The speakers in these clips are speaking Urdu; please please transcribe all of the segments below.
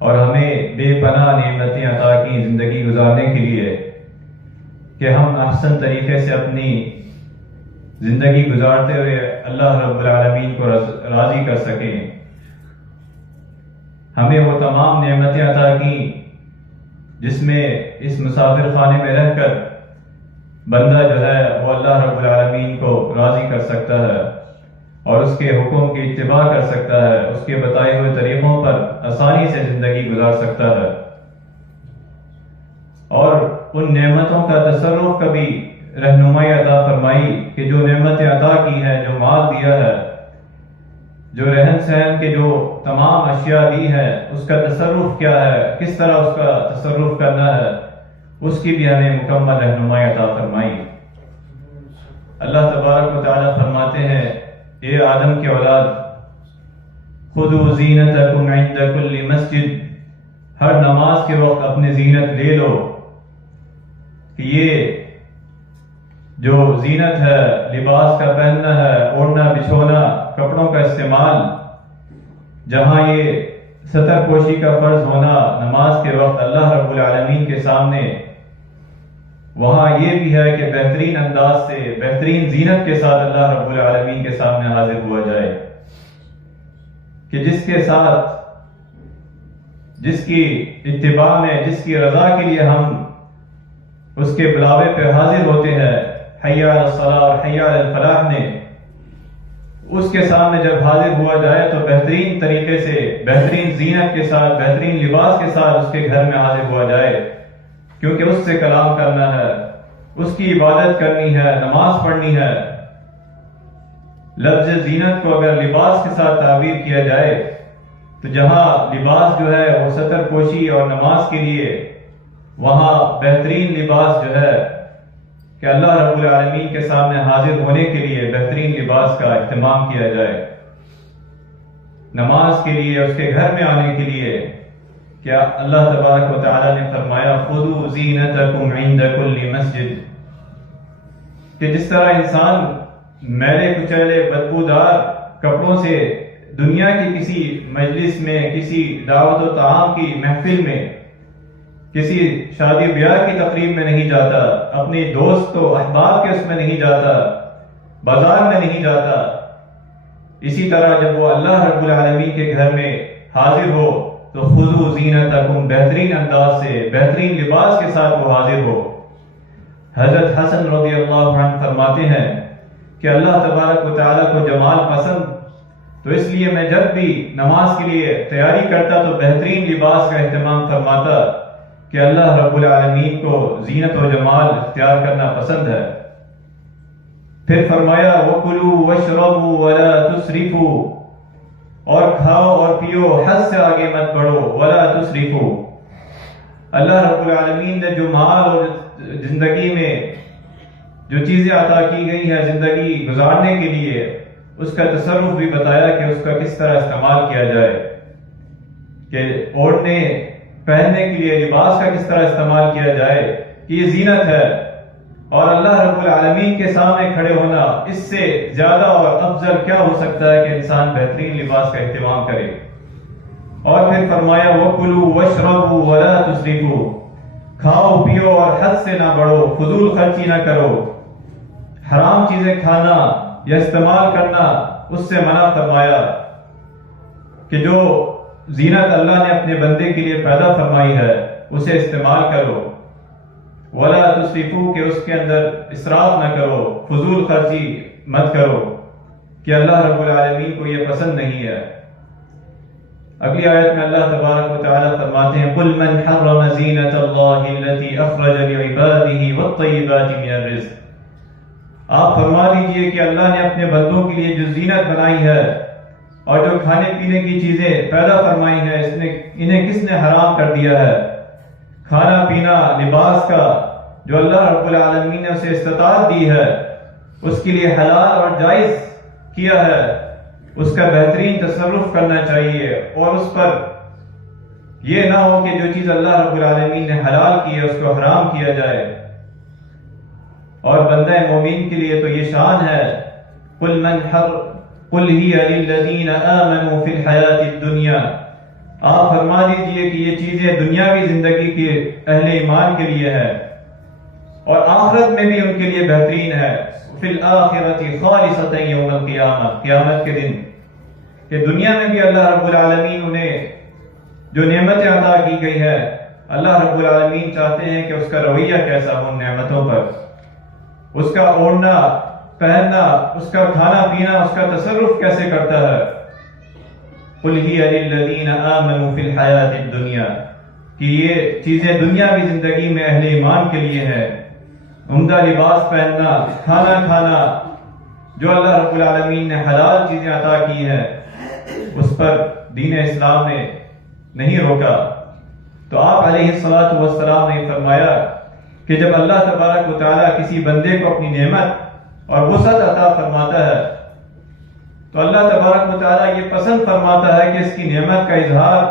اور ہمیں بے پناہ نعمتیں عطا کی زندگی گزارنے کے لیے کہ ہم احسن طریقے سے اپنی زندگی گزارتے ہوئے اللہ رب العالمین کو راضی کر سکیں۔ ہمیں وہ تمام نعمتیں عطا کی جس میں اس مسافر خانے میں رہ کر بندہ جو ہے وہ اللہ رب العالمین کو راضی کر سکتا ہے اور اس کے حکم کی اتباع کر سکتا ہے، اس کے بتائے ہوئے طریقوں پر آسانی سے زندگی گزار سکتا ہے، اور ان نعمتوں کا تصرف کبھی رہنمائی عطا فرمائی کہ جو نعمتیں عطا کی ہیں، جو مال دیا ہے، جو رہن سہن کے جو تمام اشیاء دی ہے، اس کا تصرف کیا ہے، کس طرح اس کا تصرف کرنا ہے، اس کی بھی ہمیں مکمل رہنمائی عطا فرمائی۔ اللہ تبارک و تعالیٰ فرماتے ہیں، اے آدم کے اولاد، خذوا زینتکم عند کل مسجد، ہر نماز کے وقت اپنی زینت لے لو، کہ یہ جو زینت ہے، لباس کا پہننا ہے، اوڑھنا بچھونا، کپڑوں کا استعمال، جہاں یہ ستر پوشی کا فرض ہونا نماز کے وقت اللہ رب العالمین کے سامنے، وہاں یہ بھی ہے کہ بہترین انداز سے، بہترین زینت کے ساتھ اللہ رب العالمین کے سامنے حاضر ہوا جائے، کہ جس کے ساتھ، جس کی اتباع میں، جس کی رضا کے لیے ہم اس کے بلاوے پہ حاضر ہوتے ہیں، حی علی الصلاۃ اور حی علی الفلاح میں، اس کے سامنے جب حاضر ہوا جائے تو بہترین طریقے سے، بہترین زینت کے ساتھ، بہترین لباس کے ساتھ اس کے گھر میں حاضر ہوا جائے، کیونکہ اس سے کلام کرنا ہے، اس کی عبادت کرنی ہے، نماز پڑھنی ہے۔ لفظ زینت کو اگر لباس کے ساتھ تعبیر کیا جائے تو جہاں لباس جو ہے وہ ستر پوشی اور نماز کے لیے، وہاں بہترین لباس جو ہے کہ اللہ رب العالمین کے سامنے حاضر ہونے کے لیے بہترین لباس کا اہتمام کیا جائے، نماز کے لیے، اس کے گھر میں آنے کے لیے۔ کیا اللہ تبارک و تعالیٰ نے فرمایا خذوا زینتکم عند کل مسجد، کہ جس طرح انسان میلے کچیلے بدبودار کپڑوں سے دنیا کی کسی مجلس میں، کسی دعوت و طعام کی محفل میں، کسی شادی بیاہ کی تقریب میں نہیں جاتا، اپنی دوست و احباب کے اس میں نہیں جاتا، بازار میں نہیں جاتا، اسی طرح جب وہ اللہ رب العالمین کے گھر میں حاضر ہو تو خذوا زینتکم، بہترین انداز سے، بہترین لباس کے ساتھ وہ حاضر ہو۔ حضرت حسن رضی اللہ عنہ فرماتے ہیں کہ اللہ تبارک و تعالیٰ کو جمال پسند، تو اس لیے میں جب بھی نماز کے لیے تیاری کرتا تو بہترین لباس کا اہتمام فرماتا کہ اللہ رب العالمین کو زینت و جمال اختیار کرنا پسند ہے۔ پھر فرمایا وَكُلُوا وَاشْرَبُوا وَلَا تُسْرِفُوا، اور کھاؤ اور پیو، حد سے آگے مت بڑھو، وَلَا تُسْرِفُوا۔ اللہ رب العالمین نے جو مال اور زندگی میں جو چیزیں عطا کی گئی ہیں زندگی گزارنے کے لیے، اس کا تصرف بھی بتایا کہ اس کا کس طرح استعمال کیا جائے، کہ اوڑھنے پہننے کے لیے لباس کا کس طرح استعمال کیا جائے، کہ یہ زینت ہے، اور اللہ رب العالمین کے سامنے کھڑے ہونا، اس سے زیادہ اور افضل کیا ہو سکتا ہے کہ انسان بہترین لباس کا اہتمام کرے۔ اور پھر فرمایا وَكُلُوا وَاشْرَبُوا وَلَا تُسْرِفُوا، کھاؤ پیو اور حد سے نہ بڑھو، فضول خرچی نہ کرو، حرام چیزیں کھانا یا استعمال کرنا اس سے منع فرمایا، کہ جو زینت اللہ نے اپنے بندے کے لیے پیدا فرمائی ہے اسے استعمال کرو، وَلَا تُسْرِفُوا، کہ اس کے اندر اسراف نہ کرو، فضول خرچی مت کرو، کہ اللہ رب العالمین کو یہ پسند نہیں ہے۔ اگلی آیت میں اللہ تبارک و تعالیٰ فرماتے ہیں قُلْ مَنْ حَرَّمَ زِینَةَ اللَّهِ الَّتِي أَخْرَجَ لِعِبَادِهِ وَالطَّیِّبَاتِ مِنَ الرِّزْقِ، آپ فرما دیجئے کہ اللہ نے اپنے بندوں کے لیے جو زینت بنائی ہے اور جو کھانے پینے کی چیزیں پیدا فرمائی ہیں، انہیں کس نے حرام کر دیا ہے؟ کھانا پینا، لباس کا جو اللہ رب العالمین نے اسے استطاعت دی ہے، اس کے لیے حلال اور جائز کیا ہے، اس کا بہترین تصرف کرنا چاہیے، اور اس پر یہ نہ ہو کہ جو چیز اللہ رب العالمین نے حلال کی ہے اس کو حرام کیا جائے۔ اور بندہ مومن کے لیے تو یہ شان ہے قُلْ هِيَ لِلَّذِينَ آمَنُوا فِي الْحَيَاةِ الدُّنْيَا، آپ فرما دیجئے کہ یہ چیزیں دنیاوی زندگی کے اہل ایمان کے لیے ہے اور آخرت میں بھی ان کے لیے بہترین ہے. فی الآخرۃ خالصۃ یوم القیامہ، قیامت کے دن، کہ دنیا میں بھی اللہ رب العالمین انہیں جو نعمتیں عطا کی گئی ہے، اللہ رب العالمین چاہتے ہیں کہ اس کا رویہ کیسا ہو نعمتوں پر، اس کا اوڑھنا پہننا، اس کا کھانا پینا، اس کا تصرف کیسے کرتا ہے. قل ہی للذین آمنوا فی الحیاۃ الدنیا، کہ یہ چیزیں دنیاوی زندگی میں اہل ایمان کے لیے ہے. عمدہ لباس پہننا، کھانا کھانا، جو اللہ رب العالمین نے حلال چیزیں عطا کی ہیں اس پر دین اسلام نے نہیں روکا. تو آپ علیہ الصلوۃ والسلام نے فرمایا کہ جب اللہ تبارک و تعالیٰ کسی بندے کو اپنی نعمت اور وسعت عطا فرماتا ہے تو اللہ تبارک و تعالیٰ یہ پسند فرماتا ہے کہ اس کی نعمت کا اظہار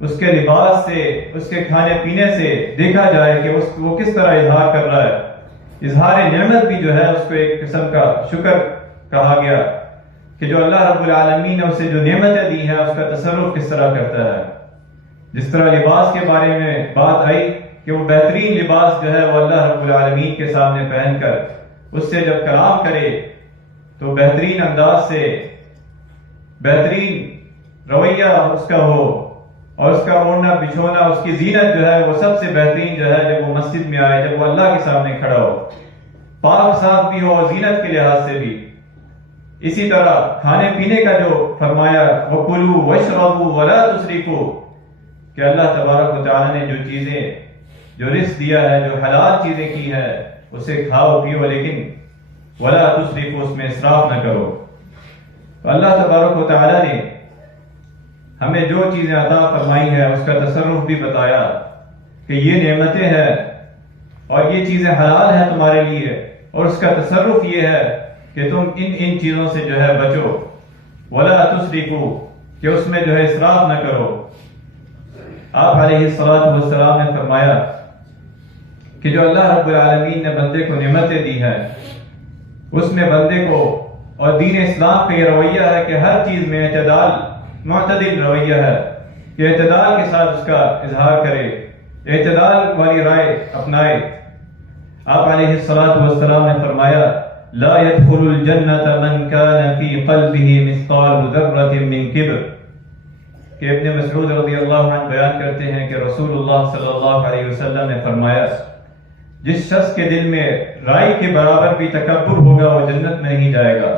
اس کے لباس سے، اس کے کھانے پینے سے دیکھا جائے کہ وہ کس طرح اظہار کر رہا ہے. اظہار نعمت بھی جو ہے اس کو ایک قسم کا شکر کہا گیا کہ جو اللہ رب العالمین نے اسے جو نعمتیں دی ہیں اس کا تصرف کس طرح کرتا ہے. جس طرح لباس کے بارے میں بات آئی کہ وہ بہترین لباس جو ہے وہ اللہ رب العالمین کے سامنے پہن کر اس سے جب کلام کرے تو بہترین انداز سے بہترین رویہ اس کا ہو اور اس کا اوڑھنا بچھونا، اس کی زینت جو ہے وہ سب سے بہترین جو ہے جب وہ مسجد میں آئے، جب وہ اللہ کے سامنے کھڑا ہو، پاک صاف بھی ہو اور زینت کے لحاظ سے بھی. اسی طرح کھانے پینے کا جو فرمایا وَكُلُوا وَاشْرَبُوا وَلَا تُسْرِفُوا، کہ اللہ تبارک و تعالیٰ نے جو چیزیں، جو رزق دیا ہے، جو حلال چیزیں کی ہے اسے کھاؤ پیو، لیکن وَلَا تُسْرِفُوا، اس میں اسراف نہ کرو. تو اللہ تبارک و تعالیٰ نے ہمیں جو چیزیں عطا فرمائی ہے اس کا تصرف بھی بتایا کہ یہ نعمتیں ہیں اور یہ چیزیں حلال ہیں تمہارے لیے، اور اس کا تصرف یہ ہے کہ تم ان چیزوں سے جو ہے بچو. وَلَا تُسْرِفُوا، کہ اس میں جو ہے اسراف نہ کرو. آپ علیہ الصلوۃ والسلام نے فرمایا کہ جو اللہ رب العالمین نے بندے کو نعمتیں دی ہے اس میں بندے کو، اور دین اسلام کا یہ رویہ ہے کہ ہر چیز میں اعتدال، معتدل رویہ ہے کہ اعتدال کے ساتھ اس کا اظہار کرے، اعتدال والی رائے اپنائے. آپ علیہ الصلوۃ والسلام نے فرمایا لا يدخل الجنة من كان في قلبه مثقال ذرة من كبر، کہ ابن مسعود رضی اللہ عنہ بیان کرتے ہیں کہ رسول اللہ صلی اللہ علیہ وسلم نے فرمایا جس شخص کے دل میں رائی کے برابر بھی تکبر ہوگا وہ جنت میں نہیں جائے گا.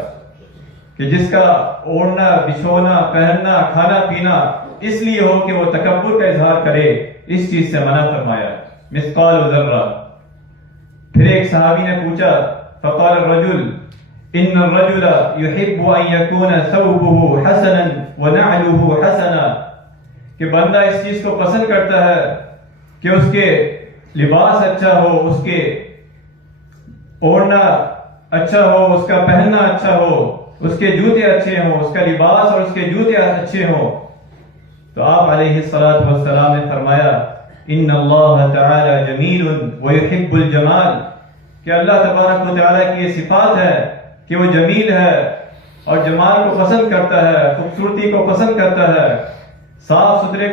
کہ جس کا اوڑھنا بچھونا پہننا کھانا پینا اس لیے ہو کہ وہ تکبر کا اظہار کرے، اس چیز سے منع فرمایا. مثقال ذرہ. پھر ایک صحابی نے پوچھا فقال الرجل ان الرجل يحب ان يكون ثوبه حسنا ونعله حسنا، کہ بندہ اس چیز کو پسند کرتا ہے کہ اس کے لباس اچھا ہو، اس کے اوڑھنا اچھا ہو، اس کا پہننا اچھا ہو، اس کے جوتے اچھے ہوں، اس کا لباس اور اس کے جوتے اچھے ہوں. تو آپ علیہ الصلوۃ والسلام نے فرمایا ان اللہ تعالی جمیل ویحب الجمال، کہ اللہ تبارک و تعالیٰ کی یہ صفات ہے کہ وہ جمیل ہے اور جمال کو پسند کرتا ہے، خوبصورتی کو پسند کرتا ہے، صاف ستھرے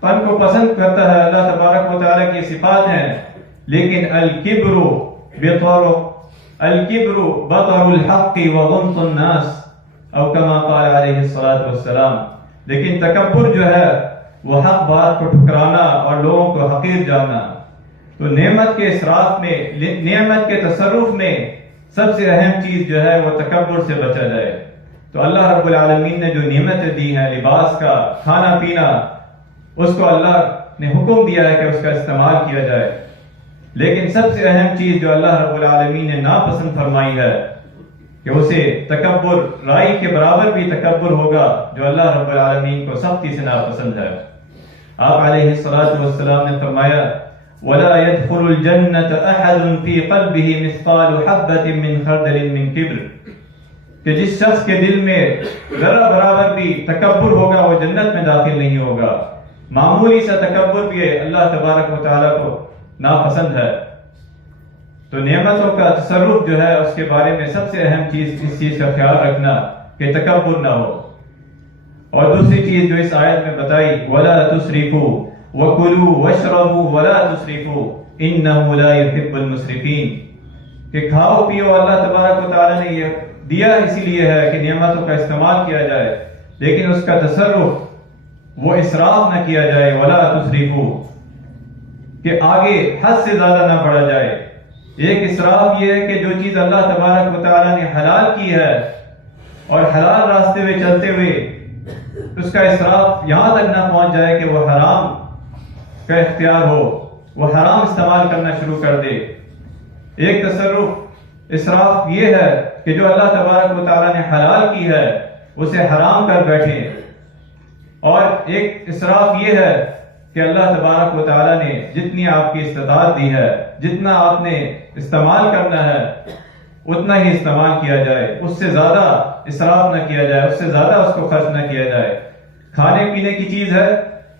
پن کو پسند کرتا ہے. اللہ تبارک و تعالیٰ کی صفات ہیں. لیکن الکبر بطر الحق وغمط الناس، او کما قال علیہ الصلوۃ والسلام، لیکن تکبر جو ہے وہ حق بات کو ٹھکرانا اور لوگوں کو حقیر جاننا. تو نعمت کے اسراف میں، نعمت کے تصرف میں سب سے اہم چیز جو ہے وہ تکبر سے بچا جائے. تو اللہ رب العالمین نے جو نعمتیں دی ہیں، لباس کا، کھانا پینا، اس کو اللہ نے حکم دیا ہے کہ اس کا استعمال کیا جائے. لیکن سب سے اہم چیز جو اللہ رب العالمین نے ناپسند فرمائی ہے کہ اسے تکبر، رائی کے برابر بھی تکبر ہوگا، جو اللہ رب العالمین کو سختی سے ناپسند ہے. آپ علیہ الصلوۃ والسلام نے فرمایا وَلَا يَدْخُلُ الْجَنَّةَ أَحَدٌ فِي قَلْبِهِ مِثْقَالُ حَبَّةٍ مِّنْ خَرْدَلٍ مِّنْ كِبْرٍ، کہ جس شخص کے دل میں ذرہ برابر بھی تکبر ہوگا وہ جنت میں داخل نہیں ہوگا. معمولی سا تکبر بھی اللہ تبارک و تعالیٰ کو ناپسند ہے. تو نعمتوں کا تصرف جو ہے اس کے بارے میں سب سے اہم چیز اس چیز کا خیال رکھنا کہ تکبر نہ ہو. اور دوسری چیز جو اس آیت میں بتائی وَلَا تُسْرِفُوا وَكُلُوا وَاشْرَبُوا وَلَا تُسْرِفُوا إِنَّهُ لَا يُحِبُّ الْمُسْرِفِينَ کہ کھاؤ پیو، اللہ تبارک و تعالیٰ نے یہ دیا اسی لیے ہے کہ نعمتوں کا استعمال کیا جائے، لیکن اس کا تصرف وہ اسراف نہ کیا جائے، وَلَا تُسْرِفُوا کہ آگے حد سے زیادہ نہ بڑھا جائے۔ ایک اسراف یہ ہے کہ جو چیز اللہ تبارک و تعالیٰ نے حلال کی ہے اور حلال راستے میں چلتے ہوئے اس کا اسراف یہاں تک نہ پہنچ جائے کہ وہ حرام کا اختیار ہو، وہ حرام استعمال کرنا شروع کر دے۔ ایک تصرف اسراف یہ ہے کہ جو اللہ تبارک و تعالیٰ نے حلال کی ہے اسے حرام کر بیٹھے، اور ایک اسراف یہ ہے کہ اللہ تبارک و تعالیٰ نے جتنی آپ کی استطاعت دی ہے، جتنا آپ نے استعمال کرنا ہے اتنا ہی استعمال کیا جائے، اس سے زیادہ اسراف نہ کیا جائے، اس سے زیادہ اس کو خرچ نہ کیا جائے۔ کھانے پینے کی چیز ہے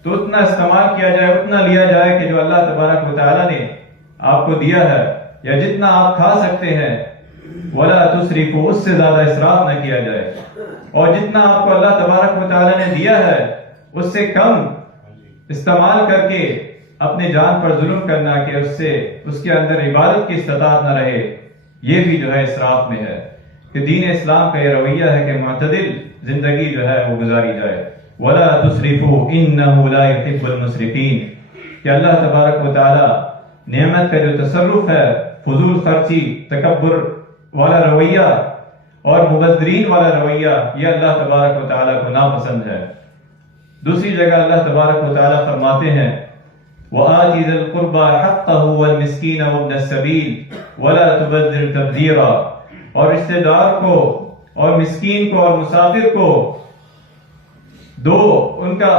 تو اتنا استعمال کیا جائے، اتنا لیا جائے کہ جو اللہ تبارک و تعالیٰ نے آپ کو دیا ہے یا جتنا آپ کھا سکتے ہیں، وَلَا تُسْرِفُوا اس سے زیادہ اسراف نہ کیا جائے، اور جتنا آپ کو اللہ تبارک و تعالیٰ نے دیا ہے اس سے کم استعمال کر کے اپنے جان پر ظلم کرنا کہ اس کے اندر عبادت کی استطاعت نہ رہے، یہ بھی جو ہے اسراف میں ہے۔ کہ دین اسلام کا یہ رویہ ہے کہ معتدل زندگی جو ہے وہ گزاری جائے۔ وَلَا تُسْرِفُوا إِنَّهُ لَا يُحِبُّ الْمُسْرِفِينَ کہ اللہ تبارک و تعالی نعمت کا جو تصرف ہے، فضول خرچی، تکبر والا رویہ اور مبذرین والا رویہ، یہ اللہ تبارک و تعالی کو ناپسند ہے۔ دوسری جگہ اللہ تبارک و تعالی فرماتے ہیں وَآتِ ذِي الْقُرْبَى حَقَّهُ وَالْمِسْكِينَ وَابْنَ السَّبِيلِ وَلَا تُبَذِّرْ تَبْذِيرًا اور رشتہ دار کو اور مسکین کو اور مسافر کو دو، ان کا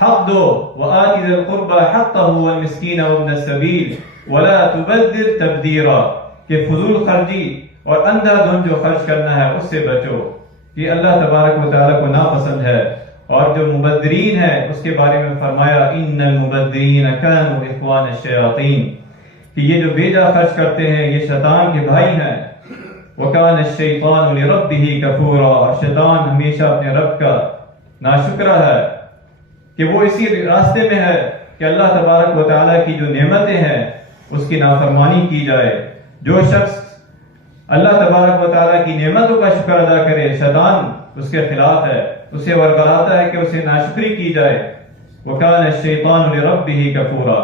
حق دو۔ وَآتِ ذِي الْقُرْبَى حَقَّهُ وَالْمِسْكِينَ وَابْنَ السَّبِيلِ وَلَا تُبَذِّرْ تَبْذِيرًا کہ فضول خرچی اور اندھا دھند جو خرچ کرنا ہے اس سے بچو، یہ اللہ تبارک و تعالی کو ناپسند ہے۔ اور جو مبذرین ہے اس کے بارے میں فرمایا ان المبذرین کانوا اخوان الشیاطین کہ یہ جو بیجا خرچ کرتے ہیں یہ شیطان کے بھائی ہیں۔ وکان الشیطان لربہ کفورا اور شیطان ہمیشہ اپنے رب کا ناشکرہ ہے کہ وہ اسی راستے میں ہے کہ اللہ تبارک و تعالیٰ کی جو نعمتیں ہیں اس کی نافرمانی کی جائے۔ جو شخص اللہ تبارک و تعالیٰ کی نعمتوں کا شکر ادا کرے، شیطان اس کے خلاف ہے، اسے ورگلاتا ہے کہ اسے ناشکری کی جائے۔ وَكَانَ الشَّيْطَانُ لِرَبِّهِ كَفُورًا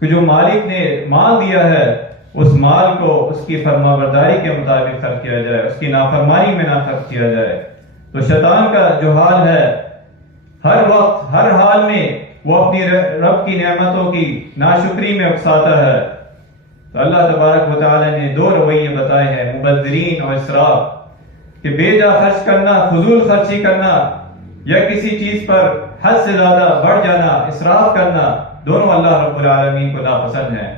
کہ جو مالک نے مال دیا ہے اس مال کو اس کی فرمانبرداری کے مطابق خرچ کیا جائے، اس کی نافرمانی میں نہ خرچ کیا جائے۔ تو شیطان کا جو حال ہے، ہر وقت ہر حال میں وہ اپنی رب کی نعمتوں کی ناشکری میں اکساتا ہے۔ تو اللہ تبارک و تعالی نے دو رویے بتائے ہیں، مبذرین اور اسراف، کہ بے جا خرچ کرنا، فضول خرچی کرنا یا کسی چیز پر حد سے زیادہ بڑھ جانا، اسراف کرنا، دونوں اللہ رب العالمین کو ناپسند ہیں۔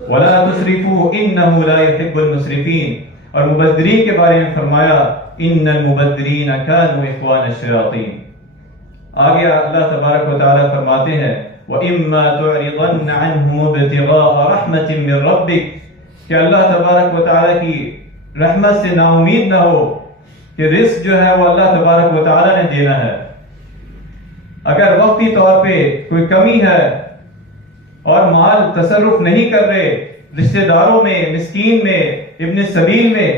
وَلَا تُسْرِفُوا إِنَّهُ لَا يُحِبُّ الْمُسْرِفِينَ اور مبذرین کے بارے میں فرمایا إِنَّ الْمُبَذِّرِينَ كَانُوا إِخْوَانَ الشَّيَاطِينَ۔ آگے اللہ تبارک و تعالی فرماتے ہیں وَإِمَّا تُعْرِضَنَّ عَنْهُمُ ابْتِغَاءَ رَحْمَةٍ مِّن رَّبِّكَ کہ اللہ تبارک و تعالی کی رحمت سے نا امید نہ ہو کہ رزق جو ہے وہ اللہ تبارک و تعالی نے دینا ہے۔ اگر وقتی طور پہ کوئی کمی ہے اور مال تصرف نہیں کر رہے رشتہ داروں میں، مسکین میں، ابن سبیل میں،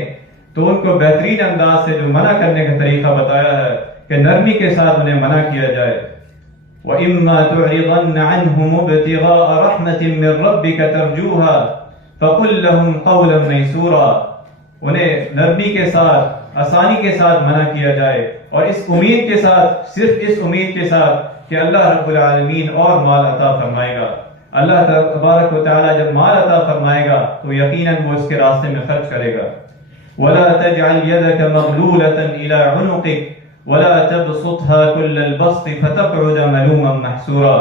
تو ان کو بہترین انداز سے جو منع کرنے کا طریقہ بتایا ہے کہ نرمی کے ساتھ انہیں منع کیا جائے۔ وَإِمَّا تُعْرِضَنَّ عَنْهُمُ ابْتِغَاءَ رَحْمَةٍ مِّن رَّبِّكَ تَرْجُوهَا فَقُل لَّهُمْ قَوْلًا مَيْسُورًا انہیں نرمی کے ساتھ، آسانی کے ساتھ منع کیا جائے، اور اس امید کے ساتھ، صرف اس امید کے ساتھ کہ اللہ رب العالمین اور مال عطا فرمائے گا۔ اللہ تبارک و تعالی جب مال عطا فرمائے گا تو یقیناً وہ اس کے راستے میں خرچ کرے گا۔ وَلَا تَجْعَلْ يَدَكَ مَغْلُولَةً إِلَىٰ عُنُقِكَ وَلَا تَبْسُطْهَا كُلَّ الْبَسْطِ فَتَقْعُدَ مَلُومًا مَحْسُورًا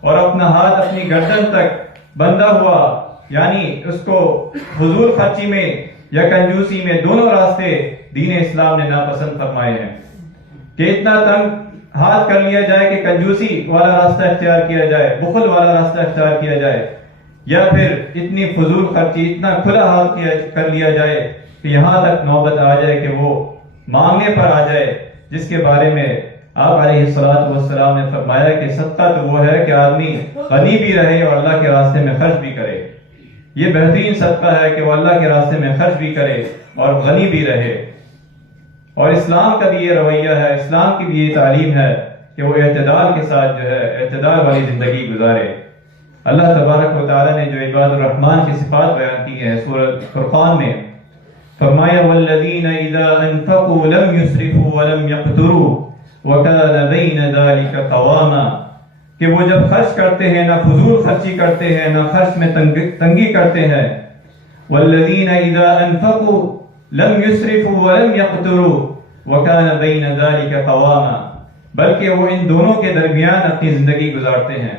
اور اپنا ہاتھ اپنی گردن تک بندھا ہوا، یعنی اس کو فضول خرچی میں یا کنجوسی میں، دونوں راستے دین اسلام نے ناپسند فرمائے ہیں کہ اتنا تنگ ہاتھ کر لیا جائے کہ کنجوسی والا راستہ اختیار کیا جائے، بخل والا راستہ اختیار کیا جائے، یا پھر اتنی فضول خرچی، اتنا کھلا ہاتھ کر لیا جائے کہ یہاں تک نوبت آ جائے کہ وہ مانگنے پر آ جائے، جس کے بارے میں آپ علیہ السلام نے فرمایا کہ صدقہ تو وہ ہے کہ آدمی غنی بھی رہے اور اللہ کے راستے میں خرچ بھی کرے. یہ بہترین صدقہ ہے کہ وہ اللہ کے راستے میں خرچ بھی کرے اور غنی بھی رہے. اور اسلام کا بھی یہ رویہ ہے، اسلام کی بھی یہ تعلیم ہے کہ وہ اعتدال کے ساتھ جو ہے اعتدال والی زندگی گزارے. اللہ تبارک و تعالیٰ نے جو عباد الرحمن کی صفات بیان کی ہیں سورۃ فرقان میں فرمایا والذین اذا انفقوا لم یسرفوا ولم یقتروا وکان بین ذلک قواما، کہ وہ جب خرچ کرتے ہیں نہ فضول خرچی کرتے ہیں نہ خرچ میں تنگی کرتے ہیں. والذین اذا انفقوا لم یسرفوا ولم یقتروا وکان بین ذلک قواما، بلکہ وہ ان دونوں کے درمیان اپنی زندگی گزارتے ہیں.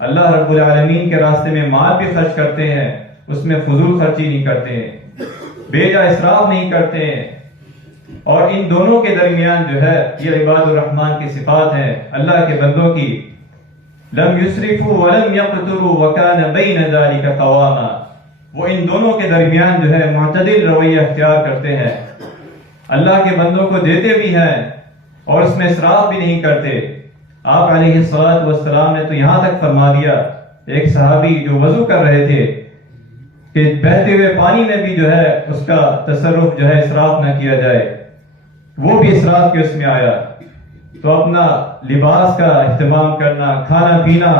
اللہ رب العالمین کے راستے میں مال بھی خرچ کرتے ہیں، اس میں فضول خرچی نہیں کرتے ہیں، بے جا اسراف نہیں کرتے ہیں. اور ان دونوں کے درمیان جو ہے یہ عباد الرحمن کی صفات ہیں اللہ کے بندوں کی. لم یسرفوا ولم یقتروا وکان بین ذلک قواما، وہ ان دونوں کے درمیان جو ہے معتدل رویہ اختیار کرتے ہیں، اللہ کے بندوں کو دیتے بھی ہیں اور اس میں اسراف بھی نہیں کرتے. آپ علیہ السلام نے تو یہاں تک فرما دیا، ایک صحابی جو وضو کر رہے تھے کہ بہتے ہوئے پانی میں بھی جو ہے اس کا تصرف جو ہے اسراف نہ کیا جائے، وہ بھی اسراف کے اس میں آیا. تو اپنا لباس کا اہتمام کرنا، کھانا پینا،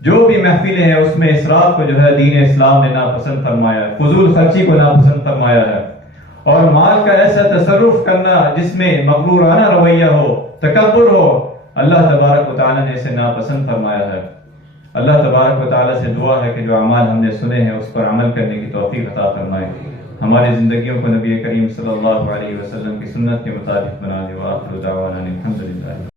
جو بھی محفلیں ہیں اس میں اسراف کو جو ہے دین اسلام نے ناپسند فرمایا ہے، فضول خرچی کو ناپسند فرمایا ہے. اور مال کا ایسا تصرف کرنا جس میں مغرورانہ رویہ ہو، تکبر ہو، اللہ تبارک و تعالیٰ نے اسے ناپسند فرمایا ہے. اللہ تبارک و تعالیٰ سے دعا ہے کہ جو اعمال ہم نے سنے ہیں اس پر عمل کرنے کی توفیق عطا فرمائے، ہماری زندگیوں کو نبی کریم صلی اللہ علیہ وسلم کی سنت کے مطابق بنا دے. وآخر دعوانا الحمدللہ.